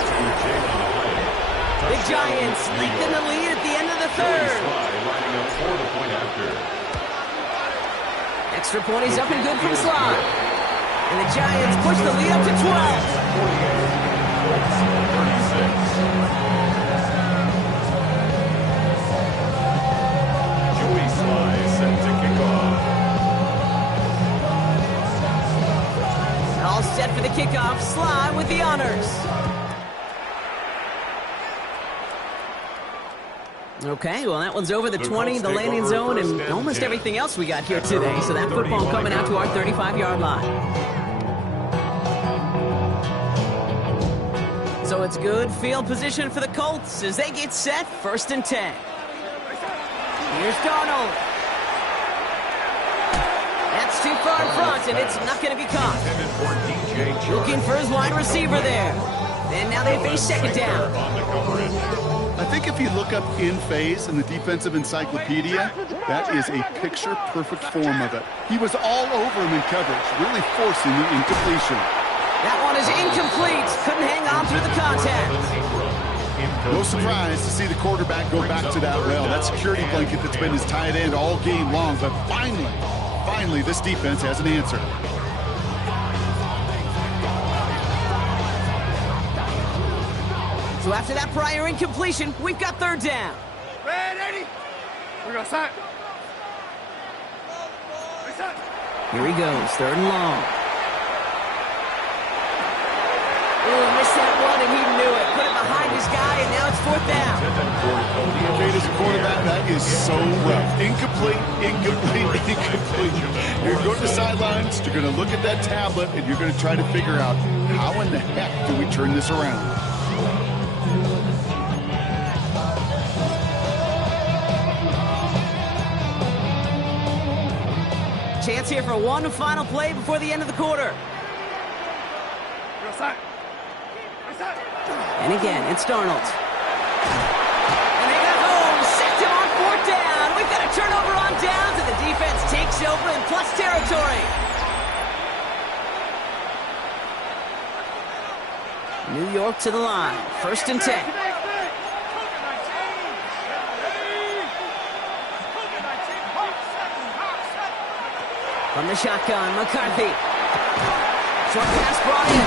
The Giants lengthen the lead at the end of the third. Extra point is up and good from Sly. And the Giants push the lead up to 12. 36. Joey Sly set to kick off. All set for the kickoff. Sly with the honors. Okay, well, that one's over the 20, the landing zone, and almost everything else we got here today. So that football coming out to our 35-yard line. So it's good field position for the Colts as they get set, first and 10. Here's Darnold. That's too far in front, and it's not going to be caught. Looking for his wide receiver there. And now they face second down. I think if you look up in phase in the defensive encyclopedia, that is a picture-perfect form of it. He was all over him in coverage, really forcing the incompletion. That one is incomplete. Couldn't hang on through the contact. No surprise to see the quarterback go back to that rail. That security blanket that's been his tight end all game long. But finally, this defense has an answer. So after that prior incompletion, we've got third down. Ready? We're going to set. Here he goes, third and long. Oh, missed that one, and he knew it. Put it behind his guy, and now it's fourth down. Kate, as a quarterback, that is so rough. Incomplete. You're going to go to the sidelines, you're going to look at that tablet, and you're going to try to figure out how in the heck do we turn this around. Chance here for one final play before the end of the quarter. And again, it's Darnold. And they got home, sacked him on fourth down. We've got a turnover on downs, and the defense takes over in plus territory. New York to the line, first and 10. From the shotgun, McCarthy. Short pass brought in.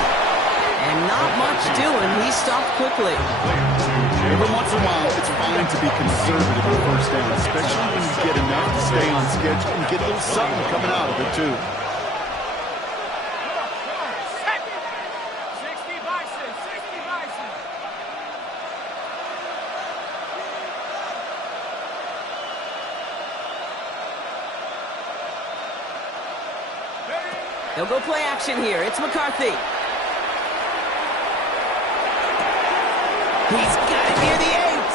And not much doing. He stopped quickly. Every once in a while, it's fine to be conservative on first down, especially when you get enough to stay on schedule and get a little something coming out of it, too. They'll go play action here. It's McCarthy. He's got it near the 8.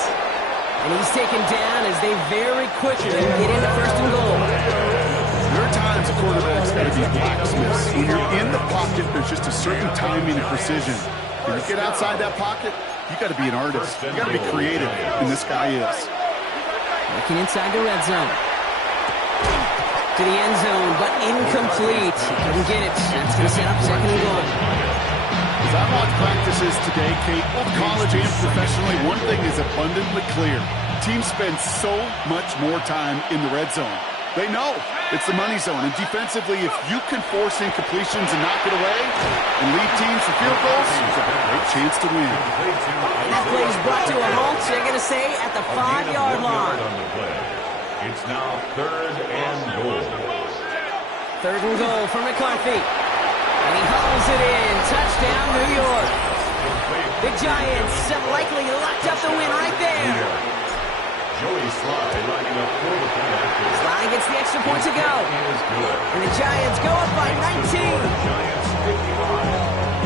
And he's taken down as they very quickly get into first and goal. There are times a quarterback's got to be blacksmiths. When you're in the pocket, there's just a certain timing and precision. When you get outside that pocket, you got to be an artist. You got to be creative, and this guy is. Looking inside the red zone. To the end zone, but incomplete. Couldn't get it. That's going to set up second and goal. As I watch practices today, Kate, both college and professionally, one thing is abundantly clear. Teams spend so much more time in the red zone. They know it's the money zone. And defensively, if you can force incompletions and knock it away and lead teams for field goals, you've got a great chance to win. That play is brought to a halt, so they're going to say at the 5-yard line. It's now 3rd and goal. 3rd and goal for McCarthy. And he hauls it in. Touchdown, New York. The Giants have likely locked up the win right there. Joey Sly lining up for the point after. Sly gets the extra point to go. And the Giants go up by 19. Giants 55.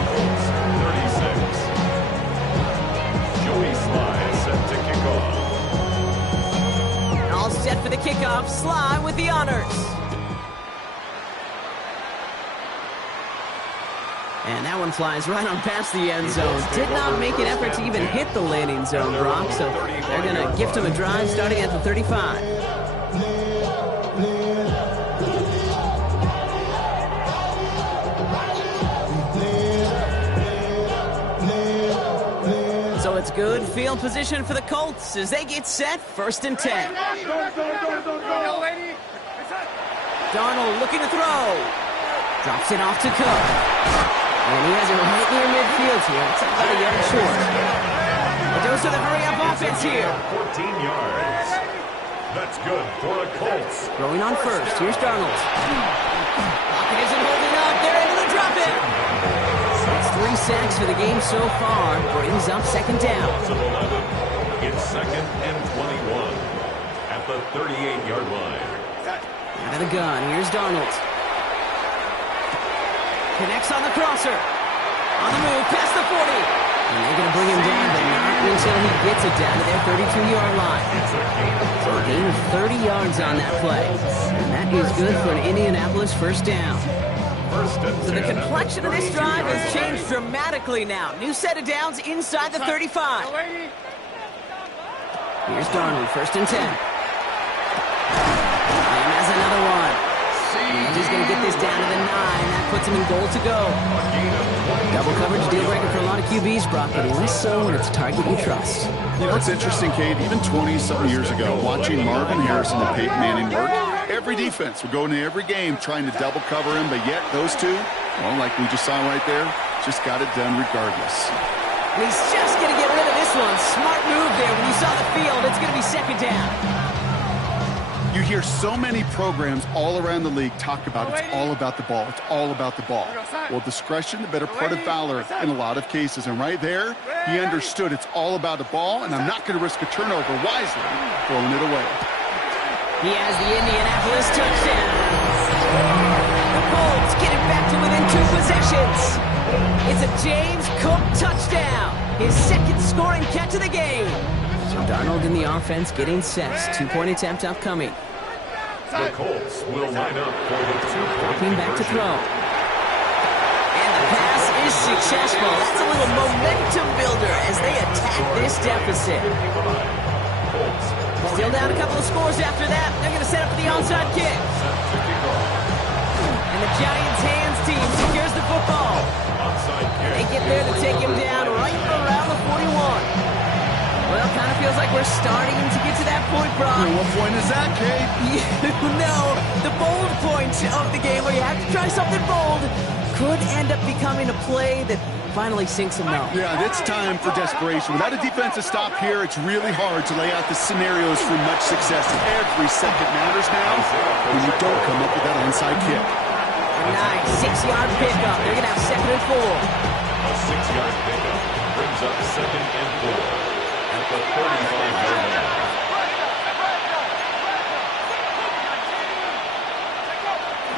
Colts 36. Joey Sly set to kick off. All set for the kickoff. Sly with the honors. And that one flies right on past the end zone. Did not make an effort to even hit the landing zone, Brock. So they're going to gift him a drive starting at the 35. So it's good field position for the Colts as they get set. 1st and 10. Darnold looking to throw. Drops it off to Cook. And he has it right near midfield here. It's about a yard short. It goes to the hurry-up offense here. 14 yards. That's good for the Colts. Throwing on first. Here's Darnold. Pocket isn't holding up. They're able to drop it. It's 3 sacks for the game so far. Brings up 2nd down. It's 2nd and 21 at the 38-yard line. Out of the gun. Here's Darnold. Connects on the crosser. On the move, past the 40. And they're going to bring him down, but not until he gets it down to their 32-yard line. So a gain of 30 yards on that play. And that is good for an Indianapolis 1st down. So the complexion of this drive has changed dramatically now. New set of downs inside the 35. Here's Darnold, 1st and 10. And that's another one. And he's going to get this down to the 9. That puts him in goal to go. Double coverage deal breaker for a lot of QBs, Brock, but less so when it's a target you trust. You know, it's interesting, Kate, even 20-something years ago, watching Marvin Harrison and Peyton Manning work, every defense would go into every game trying to double cover him, but yet those two, well, like we just saw right there, just got it done regardless. And he's just going to get rid of this one. Smart move there. When you saw the field, it's going to be 2nd down. You hear so many programs all around the league talk about it's all about the ball. It's all about the ball. Well, discretion, the better part of valor in a lot of cases. And right there, he understood it's all about the ball, and I'm not going to risk a turnover wisely, throwing it away. He has the Indianapolis touchdown. The Colts get it back to within 2 possessions. It's a James Cook touchdown. His 2nd scoring catch of the game. So Darnold in the offense getting set. 2-point attempt upcoming. The Colts will line up for the 2-point Dropping back to throw. And the pass is successful. That's a little momentum builder as they attack this deficit. Still down a couple of scores after that. They're going to set up for the onside kick. And the Giants hands team secures the football. They get there to take him down right around the 41. Well, kind of feels like we're starting to get to that point, Brock. And what point is that, Kate? You know, the bold point of the game where you have to try something bold could end up becoming a play that finally sinks them out. Yeah, it's time for desperation. Without a defensive stop here, it's really hard to lay out the scenarios for much success. Every second matters now when you don't come up with that onside kick. A nice 6-yard pickup. They're going to have 2nd and 4. A 6-yard pickup brings up 2nd and 4. At the 35-yard line.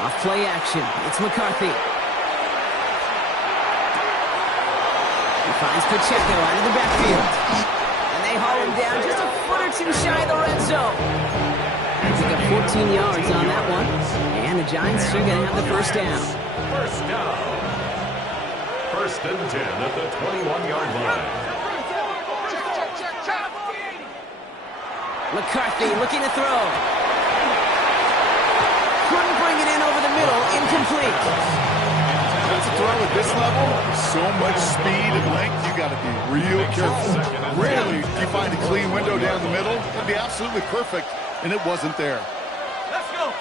Off play action. It's McCarthy. He finds Pacheco out of the backfield. And they haul him down just a foot or 2 shy of the red zone. They got 14 yards on that one. And the Giants are going to have the 1st down. 1st down. 1st and 10 at the 21-yard line. McCarthy looking to throw. Couldn't bring it in over the middle. Incomplete. defensive throw at this level, so much speed and length, you got to be real careful. Rarely do you find a clean window down the middle. It'd be absolutely perfect, and it wasn't there. Let's go.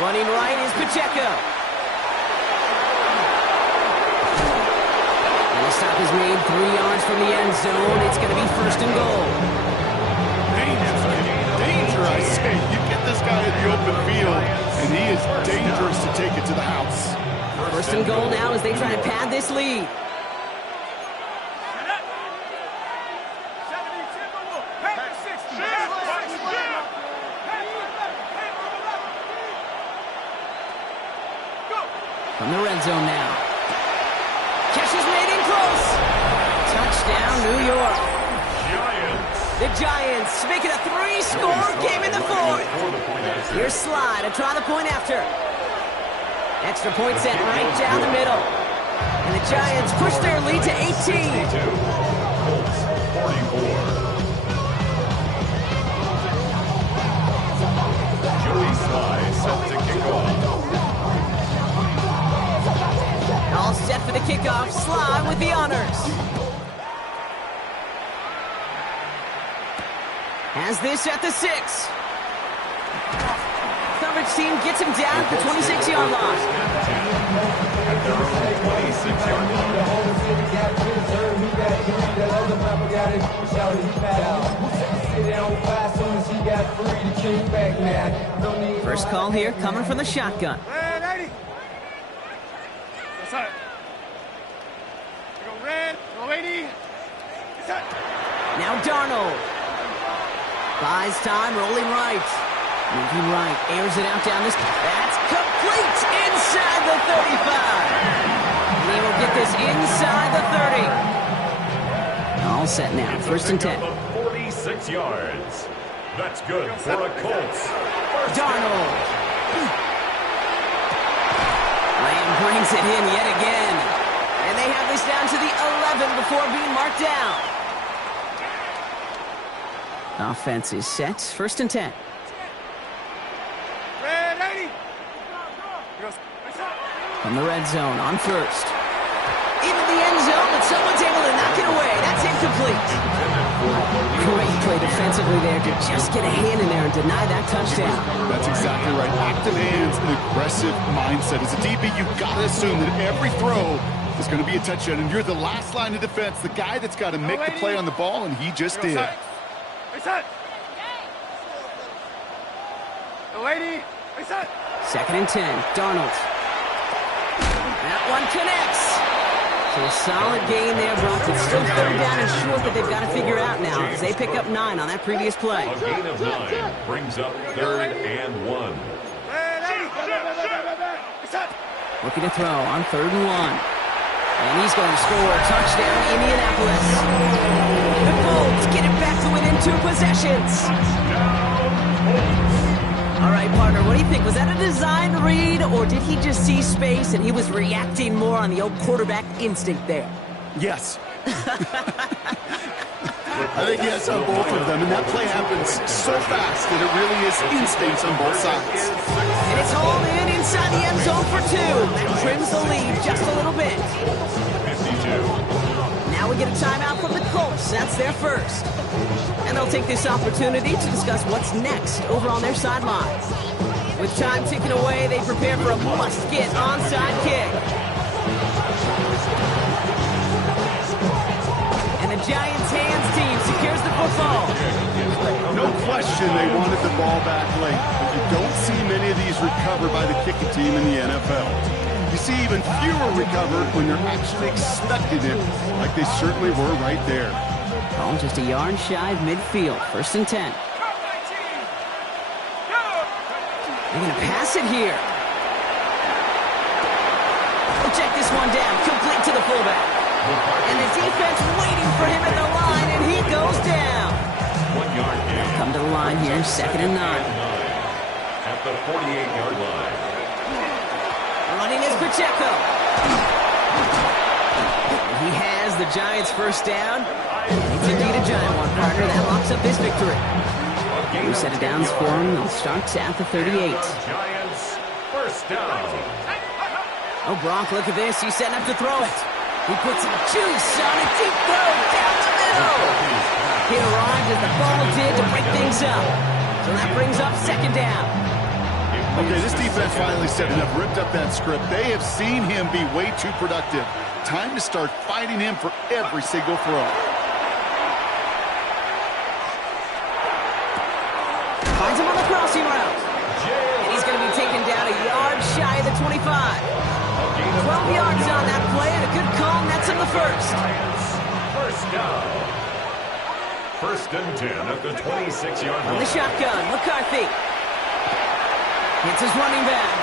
Running right is Pacheco. And the stop is made 3 yards from the end zone. It's going to be first and goal. Danger, I say. You get this guy in the open field, and he is dangerous to take it to the house. First and goal now as they try to pad this lead. From the red zone now. Catch is made in close. Touchdown, New York. The Giants make it a 3-score game in the fourth. Here's Sly to try the point after. Extra point set right down the middle. And the Giants push their lead to 18. Colts 44. Joey Sly set to kick off. All set for the kickoff. Sly with the honors. Has this at the 6. Coverage team gets him down at the 26-yard line. At their own 26-yard line. First call here coming from the shotgun. Red 80. That's it. Go red. Go 80. That's it. Now Darnold. Buys time, rolling right. Moving right, airs it out down this. That's complete inside the 35. He will get this inside the 30. All set now, first and 10. 46 yards. That's good for a Colts. Darnold. Lamb brings it in yet again. And they have this down to the 11 before being marked down. Offense is set, first and 10. Red 80. From the red zone on first. Into the end zone, but someone's able to knock it away. That's incomplete. Great play defensively there to just get a hand in there and deny that touchdown. That's exactly right. Active hands and aggressive mindset. As a DB, you've got to assume that every throw is going to be a touchdown, and you're the last line of defense, the guy that's got to make the play on the ball, and he just did. Second and 10, Darnold. That one connects. So a solid gain there, Brock. It's still third down and short that they've got to figure out now as they pick up 9 on that previous play. A gain of 9 brings up 3rd and 1. Looking to throw on 3rd and 1. And he's going to score. Touchdown, Indianapolis. The Colts get it back to within 2 possessions. All right, partner, what do you think? Was that a design read, or did he just see space and he was reacting more on the old quarterback instinct there? Yes. I think yes on both of them, and that play happens so fast that it really is instincts on both sides. And it's hauled in inside the end zone for 2. That trims the lead just a little bit. 52. Now we get a timeout from the Colts. That's their first. And they'll take this opportunity to discuss what's next over on their sidelines. With time ticking away, they prepare for a must-get onside kick. And the Giants' hands team secures the football. No question they wanted the ball back late, but you don't see many of these recovered by the kicking team in the NFL. You see even fewer recovered when you're actually expecting it, like they certainly were right there. Ball just a yard shy of midfield, first and 10. They're going to pass it here. We'll check this one down, complete to the fullback. And the defense waiting for him at the line, and he goes down. 1 yard gain. Come to the line here, second and 9. At the 48-yard line. Running is Pacheco. He has the Giants' first down. It's indeed a giant one, partner. That locks up this victory. New set of downs for him. They'll start at the 38. Giants first down. Oh, Gronk, look at this. He's setting up to throw it. He puts some juice on a deep throw down the middle. He arrived as the ball did to break things up. So that brings up second down. Okay, this defense finally set it up, ripped up that script. They have seen him be way too productive. Time to start fighting him for every single throw. Finds him on the crossing route. And he's going to be taken down a yard shy of the 25. 12 yards on that play and a good call, and that's in the first. First down. First and 10 at the 26-yard line. On the shotgun, McCarthy. Hits his running back.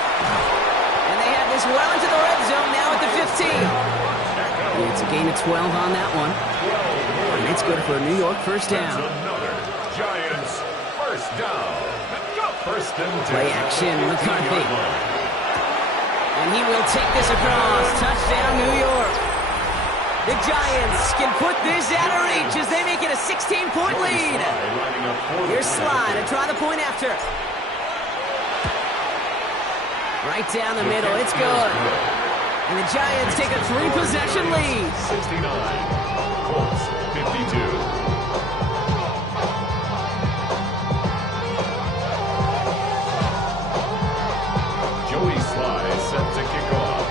And they have this well into the red zone now at the 15. It's a gain of 12 on that one. And it's good for a New York first down. Another Giants first down. First and 10. Play action, McCarthy. And he will take this across. Touchdown, New York. The Giants can put this out of reach as they make it a 16-point lead. Here's Sly to try the point after. Right down the middle. It's good. And the Giants take a 3-possession lead. 69. Colts 52. Set to kick off.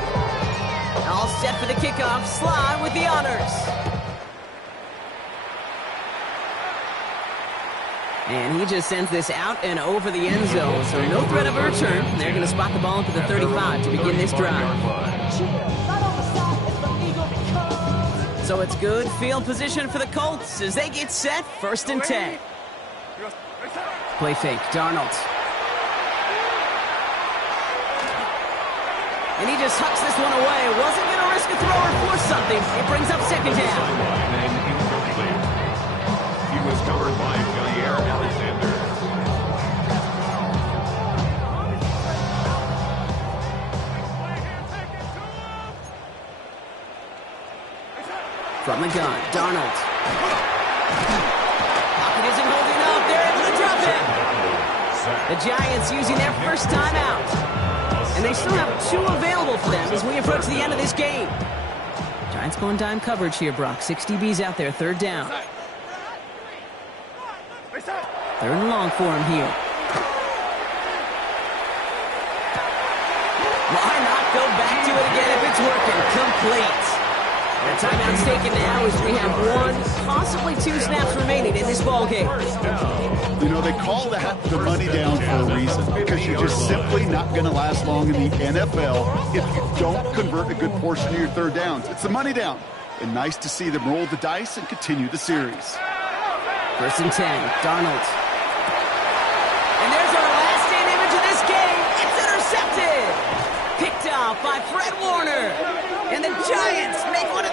All set for the kickoff. Sly with the honors. And he just sends this out and over the end zone, so no threat of a return. They're going to spot the ball up at the 35 to begin this drive. So it's good field position for the Colts as they get set. First and 10. Play fake. Darnold. And he just hucks this one away. Wasn't going to risk a throw or force something. It brings up second down. He was covered by Jair Alexander. From the gun, Darnold. Pocket isn't holding up. They're able to drop it. The Giants using their first timeout. And they still have 2 available for them as we approach the end of this game. Giants going dime coverage here, Brock. 6 DBs out there, third down. Third and long for him here. Why not go back to it again if it's working? Complete. The timeout's taken now as we have 1, possibly 2 snaps remaining in this ballgame. You know, they call that the money down for a reason, because you're just simply not going to last long in the NFL if you don't convert a good portion of your third downs. It's the money down. And nice to see them roll the dice and continue the series. First and 10, Darnold. And there's our last-stand image of this game. It's intercepted. Picked off by Fred Warner. And the Giants make one of